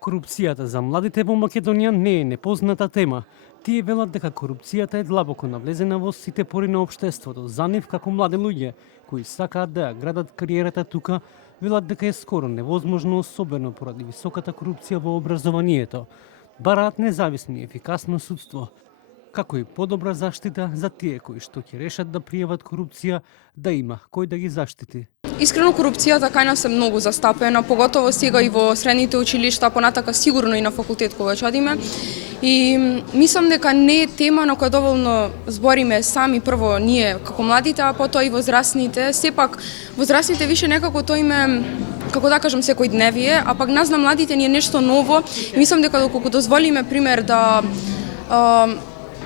Корупцијата за младите во Македонија не е непозната тема. Тие велат дека корупцијата е длабоко навлезена во сите пори на општеството. За нив, како млади луѓе кои сакаат да ја градат кариерата тука, велат дека е скоро невозможно, особено поради високата корупција во образованието. Бараат независно и ефикасно судство, како и подобра заштита за тие кои што ќе решат да пријават корупција, да има кој да ги заштити. Искрено, корупцијата кај нас е многу застапена, поготово сега и во средните училишта, понатака сигурно и на факултет кога ќе одиме. И мислам дека не е тема на која доволно збориме сами прво ние како младите, а потоа и возрастните. Сепак возрастните више некако тоа име, како да кажам, секојдневие, а пак нас на младите ни е нешто ново. И мислам дека доколку дозволиме пример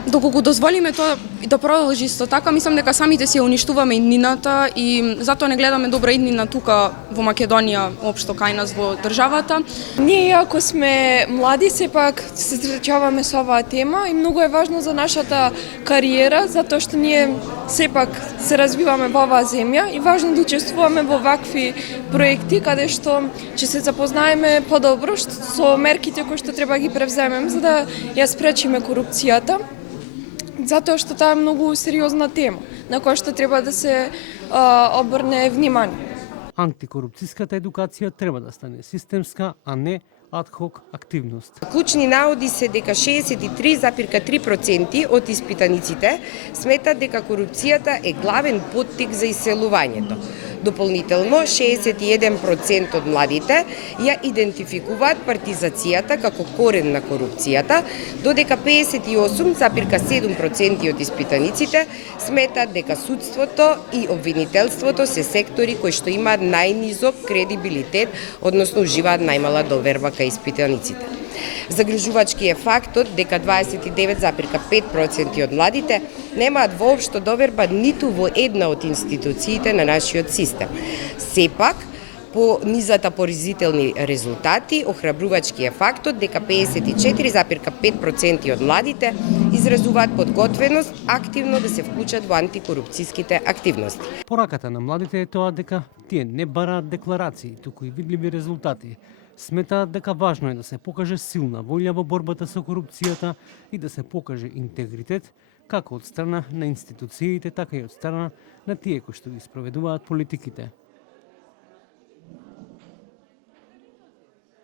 доколку дозволиме тоа да продолжи исто така, мислам дека самите си ја уништуваме иднината и затоа не гледаме добра иднина тука во Македонија, општо кај нас во државата. Ние, ако сме млади, сепак се среќаваме со оваа тема и многу е важно за нашата кариера, затоа што ние сепак се развиваме во оваа земја и важно да учествуваме во вакви проекти каде што ќе се запознаеме подобро со мерките кои што треба ги превземем за да ја спречиме корупцијата. Затоа што таа е многу сериозна тема на која што треба да се обрне внимание. Антикорупцијската едукација треба да стане системска, а не адхок активност. Клучни наоди се дека 63,3% од испитаниците сметат дека корупцијата е главен поттик за иселувањето. Дополнително, 61% од младите ја идентификуваат партизацијата како корен на корупцијата, додека 58,7% од испитаниците сметат дека судството и обвинителството се сектори кои што имаат најнизок кредибилитет, односно уживаат најмала доверба кај испитаниците. Загрижувачки е фактот дека 29,5% од младите немаат воопшто доверба ниту во една од институциите на нашиот систем. Сепак, по низата поразителни резултати, охрабрувачки е фактот дека 54,5% од младите изразуваат подготвеност активно да се вклучат во антикорупцијските активности. Пораката на младите е тоа дека тие не бараат декларации, туку и видливи резултати. Сметаат дека важно е да се покаже силна волја во борбата со корупцијата и да се покаже интегритет како од страна на институциите, така и од страна на тие кои што ги спроведуваат политиките.